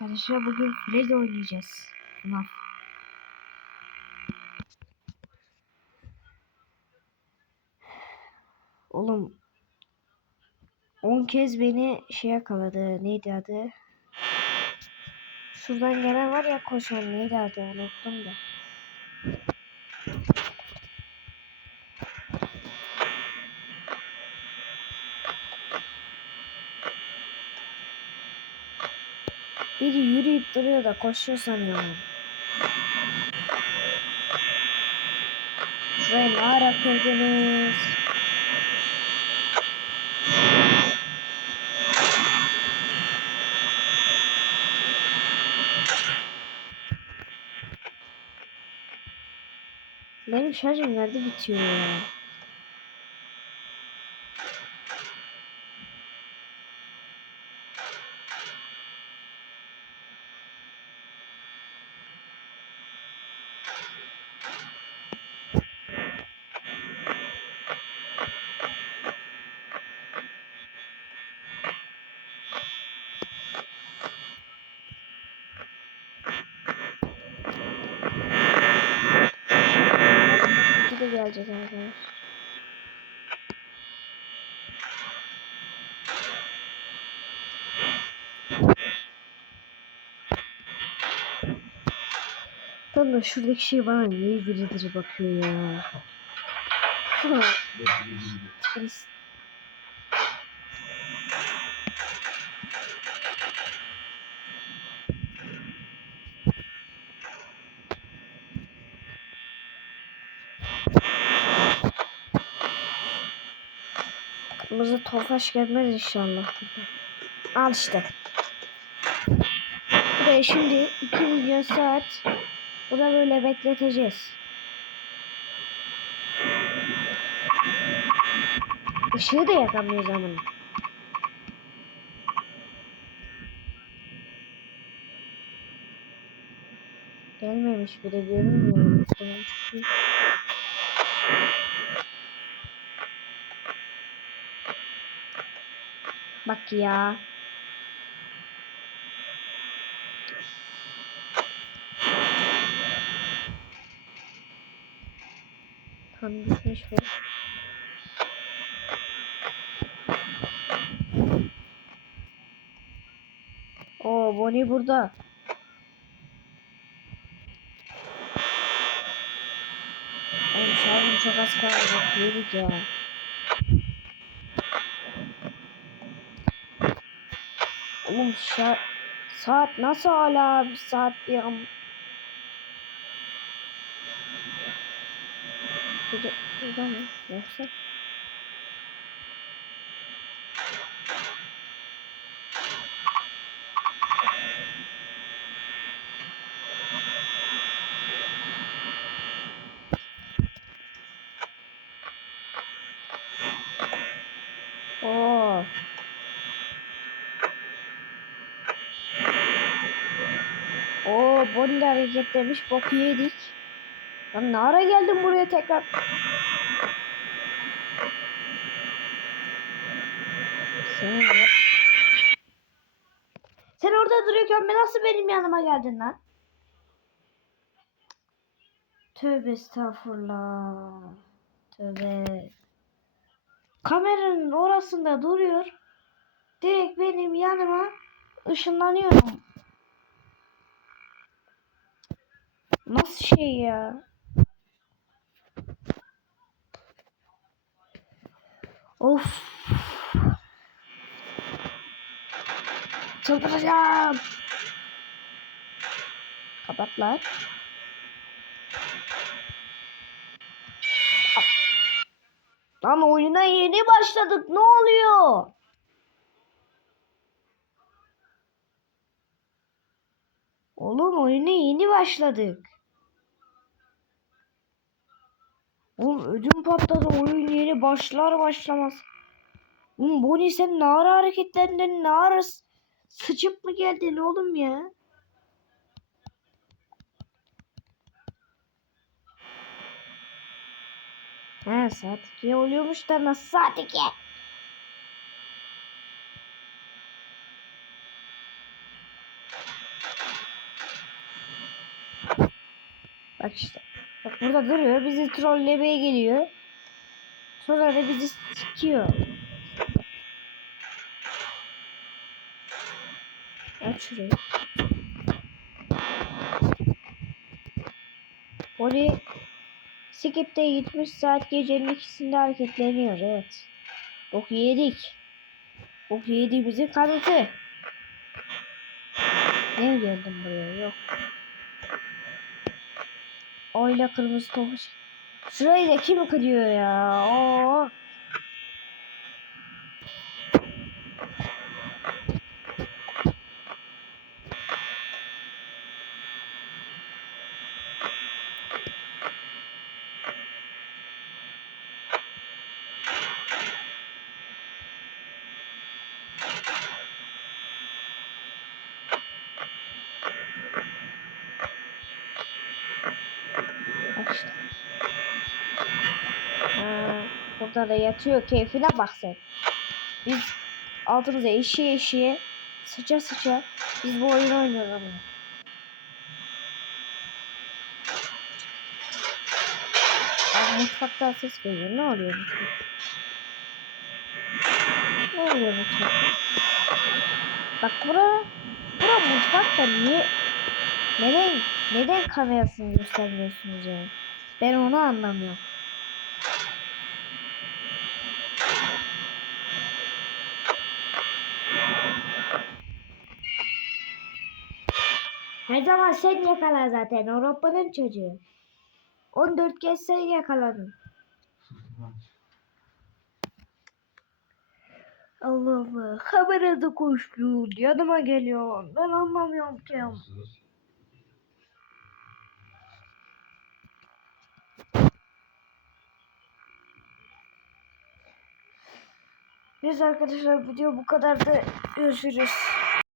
Arkadaşlar bugün Freddy oynayacağız. FNAF. Oğlum 10 kez beni şey yakaladı. Neydi adı? Şuradan gelen var ya koşan neydi adı unuttum da. Biri yürüyüp duruyor da koşuyor sanıyorum. Şuraya ne ara kırdınız? Benim şarjım nerede bitiyor ya? Geleceğiz arkadaşlar. Tam da şuradaki şey bana niye biridir bakıyor ya. Tipiniz- Kırmızı tofaş gelmez inşallah. Al işte. Buraya şimdi 2 milyon saat burada böyle bekleteceğiz. Işığı da yakamıyoruz ama. Gelmemiş bile görünmüyor. Bak ya. Tam düşmüş bu. Oo Bonnie burada. Oğlum şarjım çok az kaldı. Yedik ya. Oğlum şa saat nasıl hala bir saat an... Burada, mı? Yoksa? Oo. Oo Bonnie de hareketlemiş boku yedik. Lan ne ara geldin buraya tekrar? Sen, Sen orada duruyorken ben nasıl benim yanıma geldin lan? Tövbe estağfurullah. Tövbe. Kameranın orasında duruyor. Direkt benim yanıma ışınlanıyorum. Nasıl şey ya? Of. Çıldıracağım. Kapat lan. Lan oyuna yeni başladık. Ne oluyor? Oğlum oyuna yeni başladık. Oğlum ödüm patladı oyun yeni başlar başlamaz. Oğlum Bonnie sen ne ara hareketlendin ne ara sıçıp mı geldin oğlum ya? Ha saat 2 oluyormuş da nasıl saat 2? Bak işte. Burada duruyor. Bizi trollemeye geliyor. Sonra da bizi sikiyor. Aç şurayı. Poli Skip'te 70 saat gecenin ikisinde hareketleniyor. Evet. Bok yedik. Bok yediğimizin kanıtı. Ne geldim buraya? Yok. Oyla kırmızı topu. Şurayı kim kırıyor ya? Oo. Bak işte. Ha, burada da yatıyor keyfine bak sen. Biz altımıza eşiğe eşiğe sıça sıça biz bu oyunu oynuyoruz mutfaktan ses geliyor. Ne oluyor mutfakta? Ne oluyor mutfakta? Bak bura, bura mutfakta niye neden neden kamerasını göstermiyorsunuz yani? Ben onu anlamıyorum. Her zaman sen yakalar zaten. Avrupa'nın çocuğu. 14 kez sen yakaladın. Allah'ım kamerada koştu. Yanıma geliyor. Ben anlamıyorum ki. Neyse arkadaşlar video bu kadar da görüşürüz.